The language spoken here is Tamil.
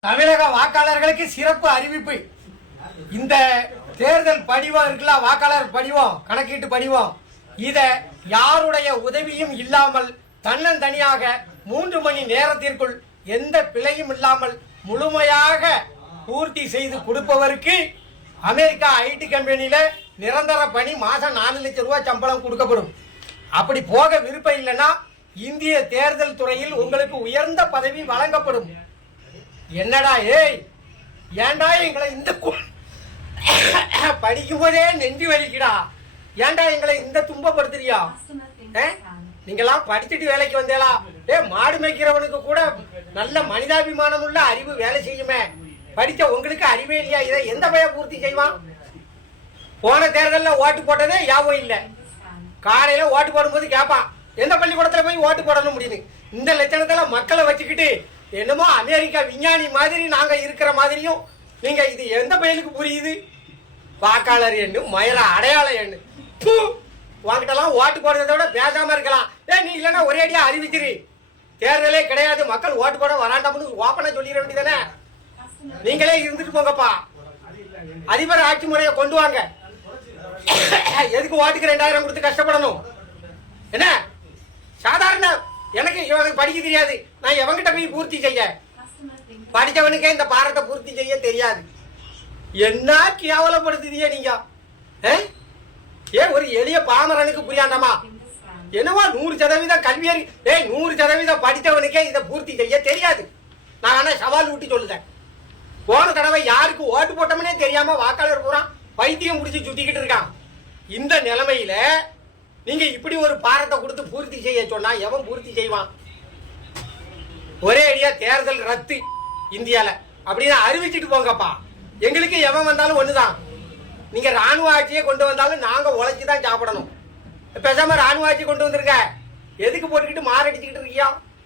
தமிழக வாக்காளர்களுக்கு சிறப்பு அறிவிப்பு. இந்த தேர்தல் படிவம் இருக்குல்ல, வாக்காளர் படிவம், கணக்கீட்டு படிவம், இத யாருடைய உதவியும் இல்லாமல் தன்னந்தனியாக 3 மணி நேரத்திற்குள் எந்த பிழையும் இல்லாமல் முழுமையாக பூர்த்தி செய்து கொடுப்பவருக்கு அமெரிக்கா ஐடி கம்பெனியில நிரந்தர பணி, மாசம் 4 லட்சம் ரூபாய் சம்பளம் கொடுக்கப்படும். அப்படி போக விருப்பம் இல்லைன்னா இந்திய தேர்தல் துறையில் உங்களுக்கு உயர்ந்த பதவி வழங்கப்படும். என்னடா ஏய், ஏண்டா எங்களை இந்த படிக்கும் போதே நெஞ்சு வலிக்குடா, ஏண்டா எங்களை இந்த துன்பப்படுத்துறியா? நீங்களாம் படிச்சுட்டு வேலைக்கு வந்தேலா? மாடு மேய்க்கிறவனுக்கு கூட நல்ல மனிதாபிமானம் உள்ள அறிவு வேலை செய்யுமே, படிச்ச உங்களுக்கு அறிவே இல்லையா? இதை எந்த பய பூர்த்தி செய்வான்? போன தேர்தலில் ஓட்டு போட்டதே யாபம் இல்லை. காலையில ஓட்டு போடும்போது கேட்பான், எந்த பள்ளிக்கூடத்துல போய் ஓட்டு போடணும் முடியுது. இந்த லட்சணத்துல மக்களை வச்சுக்கிட்டு என்னமோ அமெரிக்கா விஞ்ஞானி மாதிரி நாங்க இருக்கிற மாதிரியும் நீங்க இது எந்த பயிலுக்கு புரியுது? வாக்காளர் எண்ணு, மயில அடையாள எண்ணு. வாங்கிட்டலாம் ஓட்டு போடுறத விட பேசாம இருக்கலாம். நீ இல்லைன்னா ஒரே அடியா அறிவிச்சிரு, தேர்தலே கிடையாது, மக்கள் ஓட்டு போட வராண்டாம்னு ஓப்பனா சொல்லிட வேண்டியதானே. நீங்களே இருந்துட்டு போங்கப்பா, அதிபர் ஆட்சி முறையை கொண்டு வாங்க. எதுக்கு ஓட்டுக்கு 2000 கொடுத்து கஷ்டப்படணும்? என்ன சாதாரண எனக்கு படிக்க தெரியாது, நான் எவங்கிட்ட போய் பூர்த்தி செய்ய? படித்தவனுக்கே இந்த பாரத்தை பூர்த்தி செய்ய தெரியாது. என்ன கேவலப்படுத்துதியே நீங்க? ஒரு எளிய பாமரனுக்கு புரியாண்டாமா? என்னவா 100% கல்வியறி, 100% படித்தவனுக்கே இதை பூர்த்தி செய்ய தெரியாது. நான் ஆனா சவால் விட்டு சொல்லுதேன். போன தடவை யாருக்கு ஓட்டு போட்டோம்னே தெரியாம வாக்காளர் பூரா பைத்தியம் முடிச்சு சுத்திக்கிட்டு இருக்கான். இந்த நிலைமையில நீங்க இப்படி ஒரு பாரத்தை கொடுத்து பூர்த்தி செய்ய சொன்னா எவன் பூர்த்தி செய்வான்? ஒரே அடியா தேர்தல் ரத்து இந்தியால அப்படின்னு அறிவிச்சுட்டு போங்கப்பா. எங்களுக்கு எவன் வந்தாலும் ஒண்ணுதான். நீங்க ராணுவ ஆட்சியை கொண்டு வந்தாலும் நாங்க உழைச்சுதான் சாப்பிடணும். பேசாம ராணுவ ஆட்சி கொண்டு வந்திருக்க, எதுக்கு போட்டுக்கிட்டு மாரடிச்சுக்கிட்டு இருக்கியா?